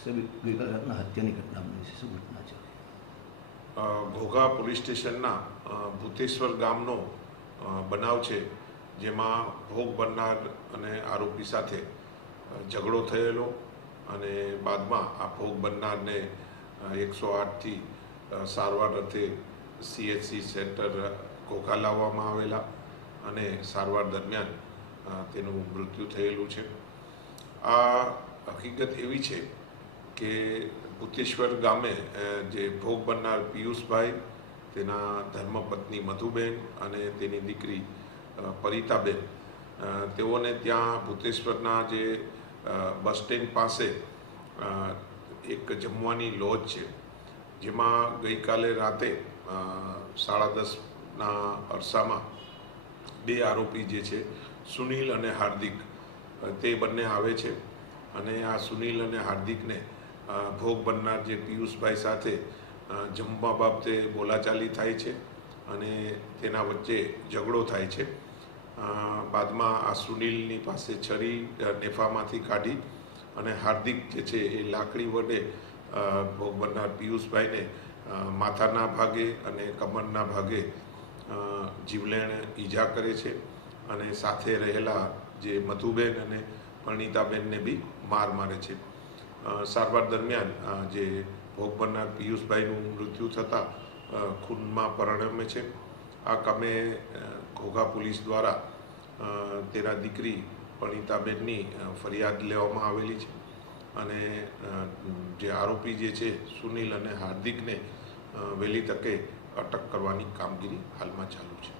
સાહેબ ગઈકાલે રાતના હત્યાની ઘટના બની છે શું ઘટના છે ઘોઘા પોલીસ સ્ટેશનના ભૂતેશ્વર ગામનો બનાવ છે, જેમાં ભોગ બનનાર અને આરોપી સાથે ઝઘડો થયેલો અને બાદમાં આ ભોગ બનનારને એકસો આઠથી સારવાર અર્થે સીએચસી સેન્ટર ઘોઘા લાવવામાં આવેલા અને સારવાર દરમિયાન તેનું મૃત્યુ થયેલું છે. આ હકીકત એવી છે કે ભૂતેશ્વર ગામે જે ભોગ બનનાર પિયુષભાઈ, તેના ધર્મપત્ની મધુબેન અને તેની દીકરી પરિતાબેન તેઓને ત્યાં ભૂતેશ્વરના જે બસ સ્ટેન્ડ પાસે એક જમવાની લોજ છે. જેમાં ગઈકાલે રાતે સાડા દસના અરસામાં બે આરોપી જે છે, સુનિલ અને હાર્દિક તે બંને આવે છે. અને આ સુનિલ અને હાર્દિકને ભોગ બનનાર જે પિયુષભાઈ સાથે જમવા બાબતે બોલાચાલી થાય છે અને તેના વચ્ચે ઝઘડો થાય છે. બાદમાં આ સુનિલની પાસે છરી નેફામાંથી કાઢી અને હાર્દિક જે છે એ લાકડી વડે ભોગ બનનાર પિયુષભાઈને માથાના ભાગે અને કમરના ભાગે જીવલેણ ઈજા કરે છે અને સાથે રહેલા જે મધુબેન અને પરણીતાબેનને બી માર મારે છે. સારવાર દરમિયાન જે ભોગ બનનાર પિયુષભાઈનું મૃત્યુ થતાં ખૂનમાં પરિણમે છે. આ કામે ઘોઘા પોલીસ દ્વારા તેના દીકરી પણિતાબેનની ફરિયાદ લેવામાં આવેલી છે. અને જે આરોપી જે છે, સુનિલ અને હાર્દિકને વહેલી તકે અટક કરવાની કામગીરી હાલમાં ચાલુ છે.